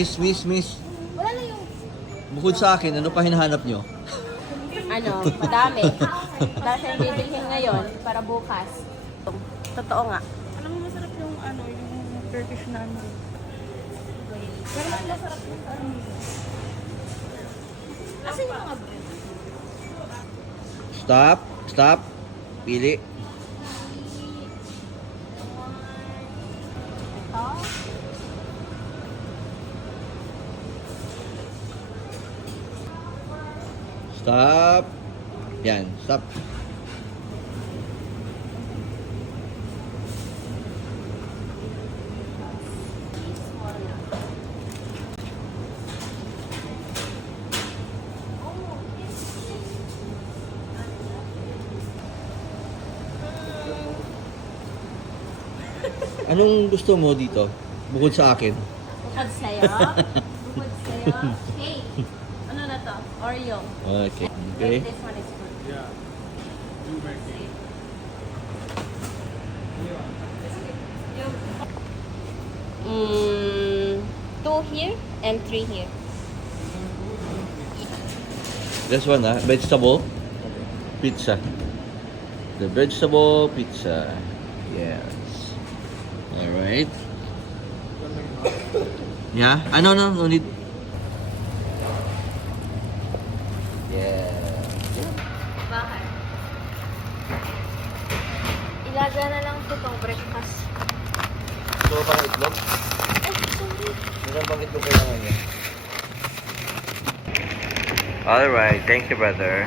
Miss, miss, miss. Wala na yung... Bukod sa akin, ano pa hinahanap nyo? Ano, madami. Dahil sa bibilhin ngayon para bukas. Totoo nga. Alam mo, masarap yung ano, yung Turkish na ano. Pero mas masarap yung ano. Asan yung mga? Stop, stop. Pili. Stop. Yan, stop. Anong gusto mo dito? Bukod sa akin. Bukod sa'yo. Bukod sa'yo. Hey. To? Oreo. Okay. Wait, Okay. this one is good. Mm, two here and three here. This one, ah, vegetable pizza. The vegetable pizza. Yes. All right. Yeah. Ano no? No need. Yeah. Bakit? Ilaga na lang ito pang breakfast. Gusto mo pang itlog? Ay, sorry. Ilan bang itlog kailangan niya? All right. Thank you, brother.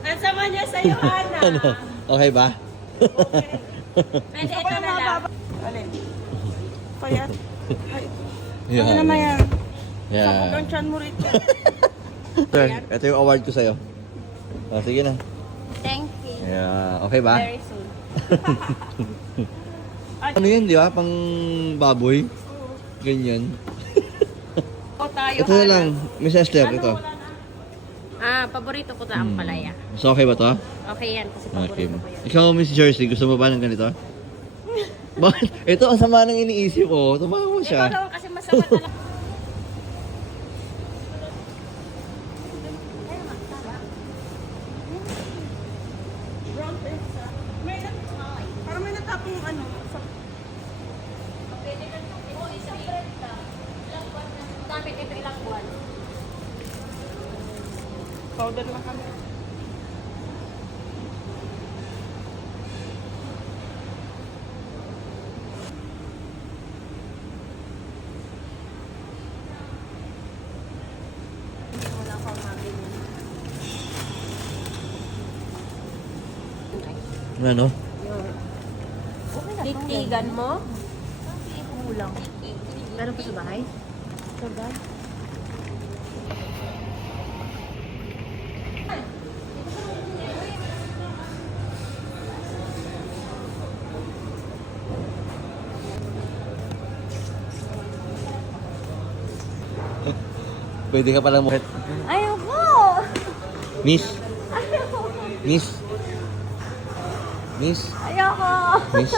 Ang sama niya sa'yo, Hana. ano? Okay ba? Pwede ito na lang. Alin? Payat. Ay, yeah. ano naman yan? Yeah. Chan mo rito. Sir, ito yung award ko sa'yo. Oh, sige na. Thank you. Yeah. Okay ba? Very soon. Ano yun, di ba? Pang baboy. Ganyan. O tayo, Ito na lang. Miss Esther, Ano, ito. Ah, paborito ko na ang palaya. So, okay ba to? Okay yan, kasi Okay. paborito ko yan. Ikaw, Miss Jersey, gusto mo ba ng ganito? Bakit? Ito, ang sama ng iniisip ko. Tumawa mo Ikaw siya. naman kasi masama na lang. Brown pizza. May nat... Parang may natapong ano. Sa... Oo, isang bread ka. Ilang buwan na. Gamit ito ilang buwan. Powder lang kami. Ano? Titigan mo? Kulang. Meron pa sa bahay? Sa bahay? Pwede ka palang mo. Ayoko! Miss? Miss? Miss? Ayoko! Miss?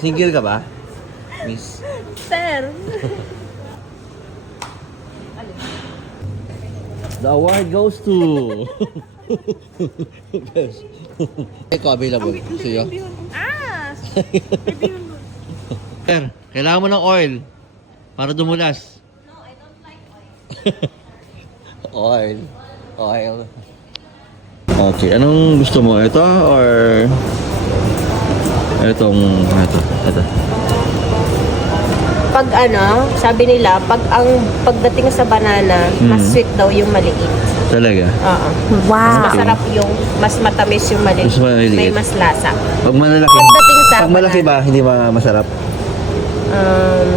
Single ka ba? Miss? Sir! The award goes to... Best. Ito available sa'yo. Ah! Sir, kailangan mo ng oil para dumulas. No, I don't like oil. Oil. Okay, anong gusto mo? Ito or... Itong... Ito. Ito. Pag ano, sabi nila, pag ang pagdating sa banana, mas Hmm. sweet daw yung maliit. Talaga. Oo. Mas masarap yung, mas matamis yung maliit. Mas maliit. May mas lasa. Pag malalaki, Pagdating sa pag malaki ba, hindi ba masarap? Um,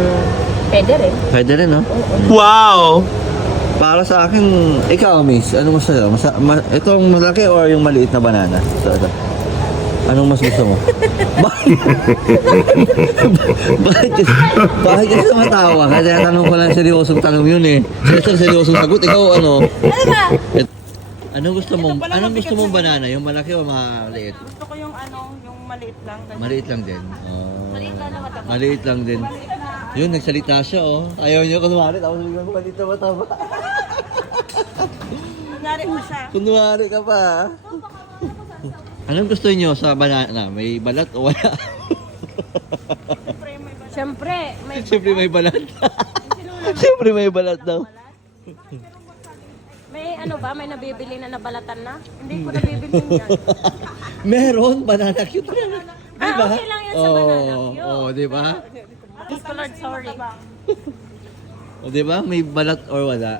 pwede rin. Pwede rin, no? Wow! Para sa akin, ikaw, miss, ano mo sa'yo? Masa, ma, itong malaki or yung maliit na banana? So, ito. Anong mas gusto mo? Bakit? bakit kasi, bakit kasi matawa? Kasi tanong ko lang seryosong tanong yun eh. Sir, seryosong sagot. Ikaw ano? Ano ba? Et, anong gusto mong, pala anong gusto mabigat mong sa- banana? Yung malaki o maliit? Gusto ko yung ano, yung maliit lang. Maliit lang din. Oh. Maliit lang din. Yun, nagsalita siya oh. Ayaw niyo kunwari. Tapos biglang maliit na mataba. Kunyari pa siya. Kunwari ka pa. ah. Anong gusto niyo sa banana? May balat o wala? Siyempre, may ba- Siyempre, may Siyempre may balat. Siyempre may balat daw. may ano ba? May nabibili na nabalatan na? Hindi ko nabibili yan. Meron, banana cute rin. Di Ah, ba? okay lang yan sa banana cute. Oo, oh, di ba? Discolored, sorry. O, di ba? May balat or wala.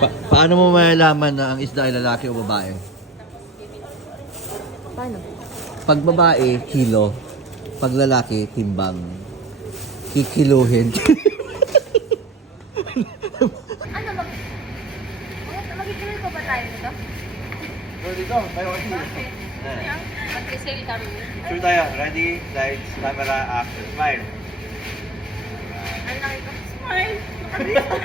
Pa- paano mo malalaman na ang isda ay lalaki o babae? Paano? Pag babae, kilo. Pag lalaki, timbang. Kikiluhin. Ano mag... Magkikilay pa ba tayo nito? dito, tayo Mag-sale kami. Sure tayo. Ready? Lights, camera, action, smile. Ang laki ko. Smile.